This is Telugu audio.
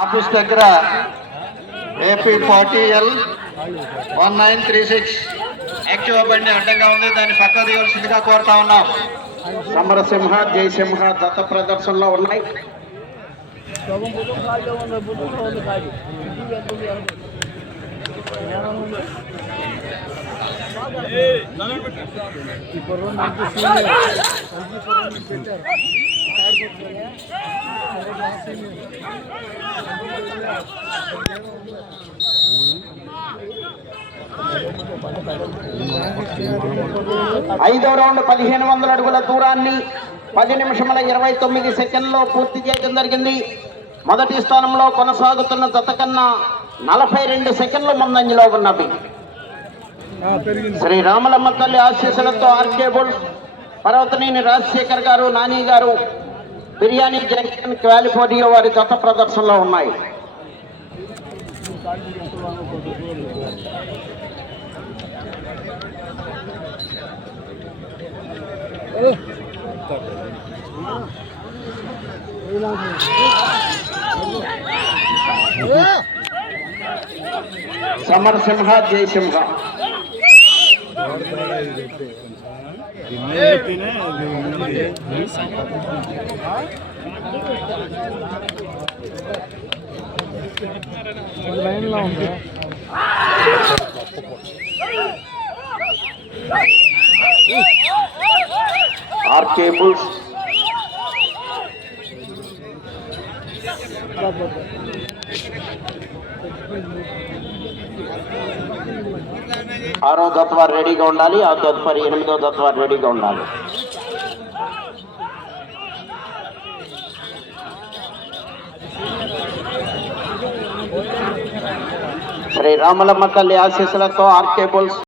ఆఫీస్ దగ్గర AP40L 1936 యాక్టివా బండి అడ్డంగా ఉంది. దాన్ని పక్క దిగాల్సిందిగా కోరుతా ఉన్నాం. సమరసింహ జయసింహ దత్త ప్రదర్శనలో ఉన్నాయి. ఐదవ రౌండ్ 1500 అడుగుల దూరాన్ని 10 నిమిషముల 29 సెకండ్లో పూర్తి చేయడం జరిగింది. మొదటి స్థానంలో కొనసాగుతున్న జత కన్నా 42 సెకండ్లు ముందంజలో ఉన్నవి. శ్రీ రామలమ్మ తల్లి ఆశీస్సులతో ఆర్కే బుల్స్, పర్వతనేని రాజశేఖర్ గారు, నాని గారు, బిర్యానీ జంక్షన్ క్వాలిఫోర్నియా వారి జత ప్రదర్శనలో ఉన్నాయి. సమరసింహ జయసింహ ఆర్కే బుల్స్ ఆరో దత్త వారు రెడీగా ఉండాలి. ఆ తదుపరి 8వ దత్త వారు రెడీగా ఉండాలి. శ్రీ రామలమ్మ తల్లి ఆశీస్సులతో ఆర్కే బుల్స్